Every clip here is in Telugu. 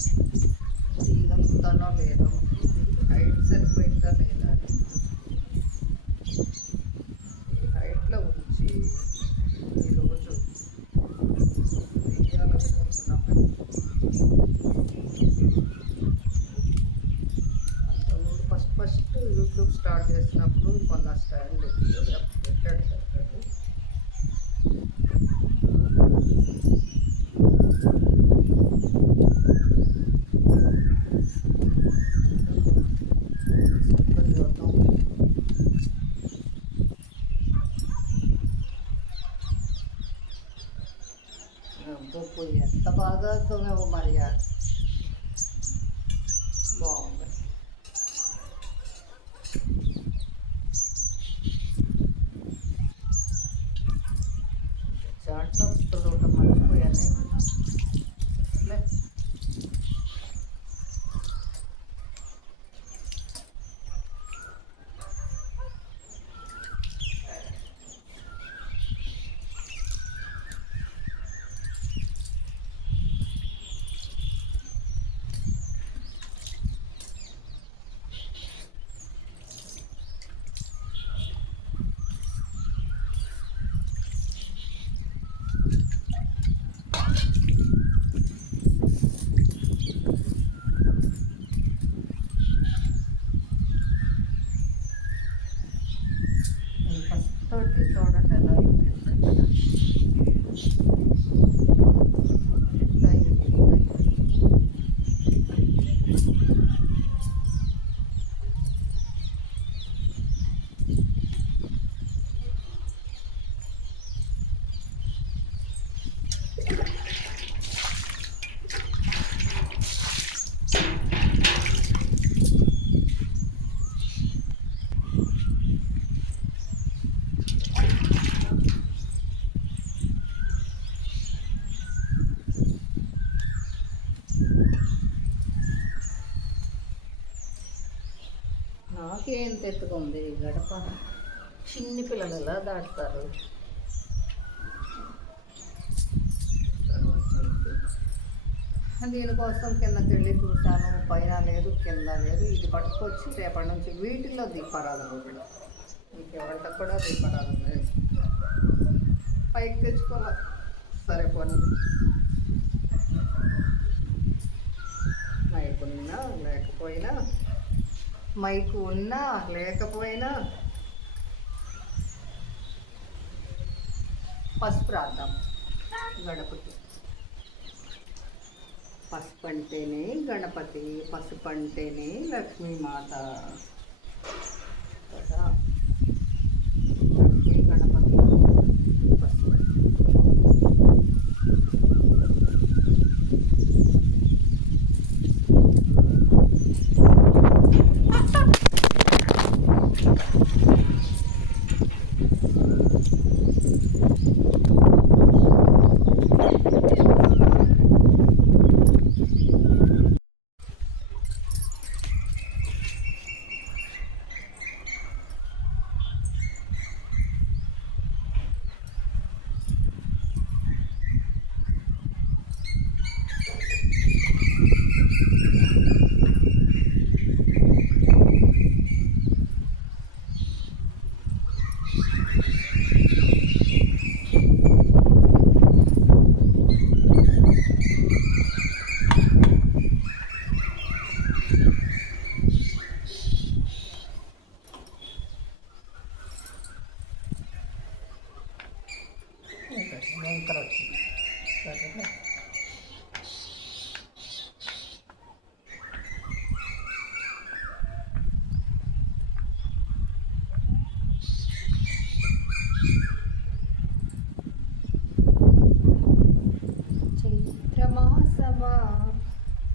తీయగలుగుతానో లేదో, హైట్ సరిపోయిందా లేదా, ఈ హైట్లో ఉంచి ఈరోజు తీయాలనుకుంటున్నాం. అంతకుముందు ఫస్ట్ యూట్యూబ్ స్టార్ట్ చేసినప్పుడు కొంత స్టాండ్ పెట్టాడు కదా. పప్పు ఎంత బాగా వస్తుందో మరి, బాగుంది. చాట్లో చూడటం మర్చిపోయాను నేను. తోటి చూడండి ఎలా నాకేం తెట్టుకుంది గడప. చిన్ని పిల్లలు ఎలా దాటుతారు? దీనికోసం కిందకి వెళ్ళి చూసాను, పైన లేదు కింద లేదు. ఇది పట్టుకొచ్చి రేపటి నుంచి వీటిల్లో దీపారాధన కూడా, ఇంకెవరితో కూడా దీపారాధన లేదు. పైకి తెచ్చుకోవాలి. సరే పోనీ, మైక్ ఉన్నా లేకపోయినా, మైక్ ఉన్నా లేకపోయినా పసుపు రాద్దాం గడపకి. పసుపు అంటేనే గణపతి, పసుపు అంటేనే లక్ష్మీమాత కదా. లక్ష్మీ గణపతి పసుపు.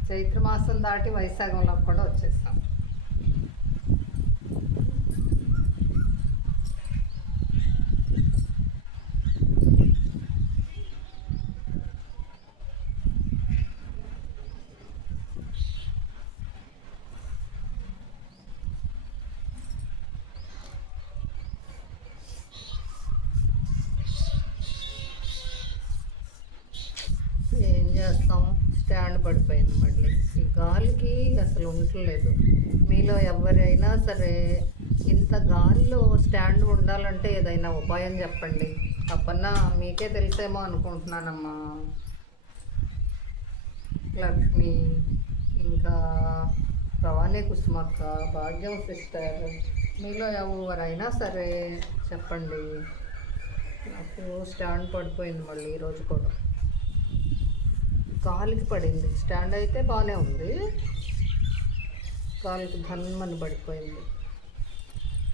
చైత్రమాసం దాటి వైశాఖంలో కూడా వచ్చేస్తాం. ఏం చేస్తాం, స్టాండ్ పడిపోయింది మళ్ళీ. ఈ గాలికి అసలు ఉండలేదు. మీలో ఎవరైనా సరే ఇంత గాలిలో స్టాండ్ ఉండాలంటే ఏదైనా ఉపాయం చెప్పండి. అప్పన్నా మీకే తెలిసేమో అనుకుంటున్నానమ్మా. లక్ష్మి, ఇంకా భవానీ కుసుమక్క, భాగ్యం సిస్టర్, మీలో ఎవరైనా సరే చెప్పండి. నాకు స్టాండ్ పడిపోయింది మళ్ళీ ఈరోజు కూడా. గాలికి పడింది. స్టాండ్ అయితే బాగానే ఉంది, గాలికి ధన్మని పడిపోయింది.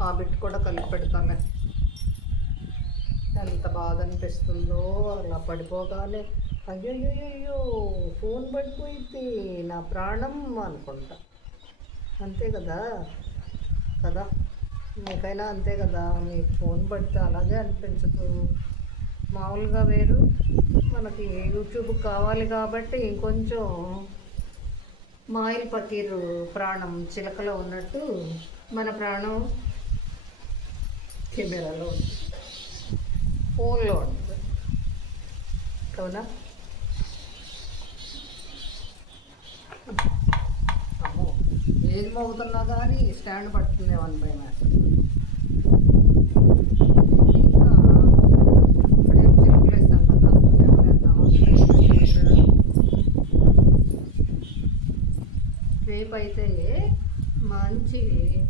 ఆ బిట్ కూడా కలిపి పెడతానే. ఎంత బాధ అనిపిస్తుందో అలా పడిపోగానే. అయ్యో ఫోన్ పడిపోయింది నా ప్రాణం అనుకుంటా. అంతే కదా కదా మీకైనా అంతే కదా. మీకు ఫోన్ పడితే అలాగే అనిపించదు. మామూలుగా వేరు, మనకి యూట్యూబ్ కావాలి కాబట్టి ఇంకొంచెం మాయిల్ పకీరు ప్రాణం చిలకలో ఉన్నట్టు మన ప్రాణం కెమెరాలో ఉంటుంది, ఫోన్లో ఉంటుంది. అవునా? అమ్మో, ఏది మోగుతున్నా కానీ స్టాండ్ పడుతుంది వన్ బై మ్యాచ్. ఇంకా ఇప్పుడేం చిలుకలేస్తాను కదా, రేపు అయితే మంచి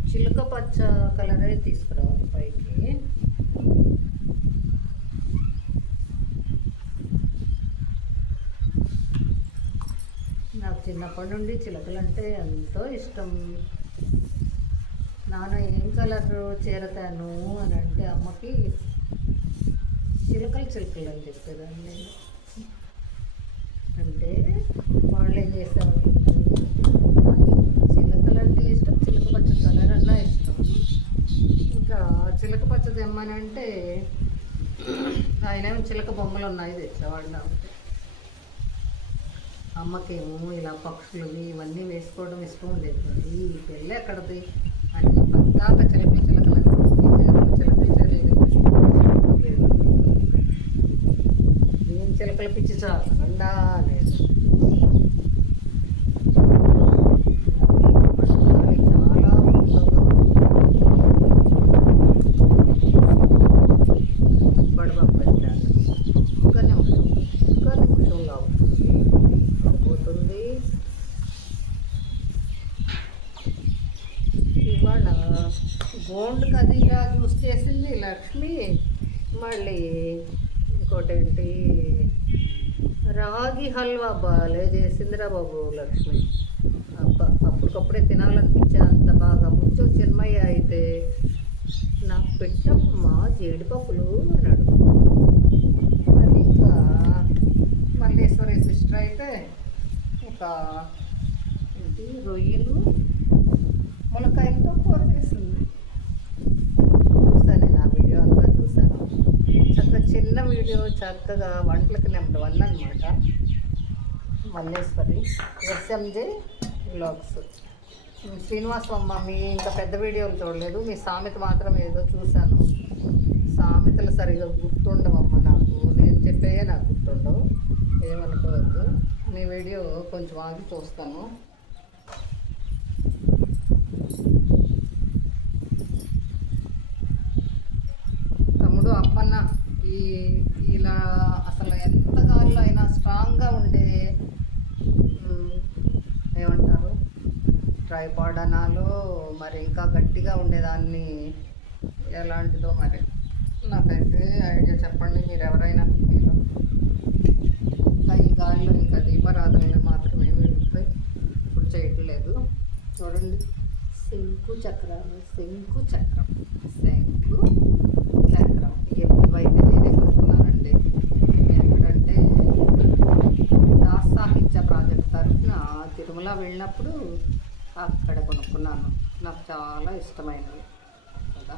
చిలుక పచ్చ కలరే తీసుకురావాలి పైకి. నాకు చిన్నప్పటి నుండి చిలకలంటే ఎంతో ఇష్టం. నాన్న ఏం కలర్ చేరతాను అని అంటే అమ్మకి చిలకలు అని చెప్పేదాన్ని నేను. అంటే వాళ్ళు ఏం చేసేవాళ్ళు, చిలకలంటే ఇష్టం, చిలక పచ్చ కలర్ అన్నా ఇష్టం. ఇంకా చిలక పచ్చ తెమ్మనంటే ఆయన చిలక బొమ్మలు ఉన్నాయి తెచ్చేవాడు. నాకు అమ్మకేమో ఇలా పక్షులు ఇవన్నీ వేసుకోవడం ఇష్టం ఉండేది. ఈ పెళ్ళి ఎక్కడది అని పద్దాక చిలకలు ఏం చిలకల పిచ్చి చాలా లేదు. చాలా బడబాబు పెట్టాను. ఒక్క నిమిషంలో పోతుంది. ఇవాళ గోండ్ కదిగా జ్యూస్ చేసింది లక్ష్మి. మళ్ళీ ఇంకోటేంటి, రాగి హల్వా బాలే చేసిందిరా బాబు లక్ష్మి. అప్పటికప్పుడే తినాలనిపించే అంత బాగా. ముంచో చిన్మయ్య అయితే నాకు పెట్టమ్మా జీడిపప్పులు అన్నాడు. అది ఇంకా మల్లేశ్వరి సిస్టర్ అయితే ఒక ఏంటి రొయ్యలు ములక్కాయలతో కూర చేసింది. చూసాను నేను ఆ వీడియో అంతా చూసాను. చక్కగా చిన్న వీడియో, చక్కగా వంటలకి నెంబర్ 1 అనమాట. Malleswari SMJ vlogs. శ్రీనివాసమ్మ మీ ఇంకా పెద్ద వీడియోలు చూడలేదు, మీ సామెత మాత్రం ఏదో చూశాను. సామెతలు సరిగా గుర్తుండవమ్మ నాకు, నేను చెప్పేయే నాకు గుర్తుండవు, ఏమనుకోవద్దు. నీ వీడియో కొంచెం ఆగి చూస్తాను. తమ్ముడు అప్పన్న ఇలా అసలు ఎంత గాలిలో అయినా స్ట్రాంగ్గా ఉండే ఏమంటారు ట్రైపాడ్ అనాలో మరి ఇంకా గట్టిగా ఉండేదాన్ని ఎలాంటిదో మరి నాకైతే ఐడియా చెప్పండి మీరు ఎవరైనా. ఇంకా ఈ గాలిలో ఇంకా దీపారాధనలు మాత్రమే వెళ్తాయి, ఇప్పుడు చేయట్లేదు. చూడండి, శంకు చక్రాలు, శంకు చక్రం, శంకు చక్రం ఇవైతే నేనే కొనుక్కున్నానండి. ఎక్కడంటే దాస్ సాహిత్య ప్రాజెక్ట్ తరఫున తిరుమల వెళ్ళినప్పుడు అక్కడ కొనుక్కున్నాను. నాకు చాలా ఇష్టమైనవి కదా.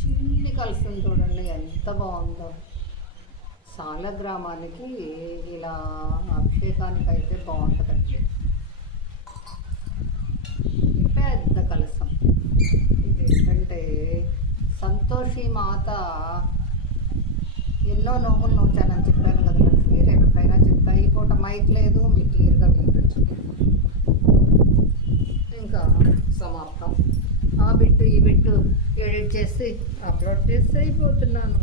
చిన్ని కలిసి చూడండి ఎంత బాగుందో. సాల గ్రామానికి ఇలా అభిషేకానికి అయితే బాగుంటుందండి. పెద్ద కలసం ఇది ఏంటంటే సంతోషి మాత ఎన్నో నోములు నోచానని చెప్పాను కదా లక్ష్మి, రేపు పైన చెప్తా. ఈ పూట మైక్ లేదు, మీకు క్లియర్గా వినిపించదు. ఇంకా సమాప్తం. ఆ బిట్టు ఈ బిట్టు ఎడిట్ చేసి అప్లోడ్ చేసి అయిపోతున్నాను.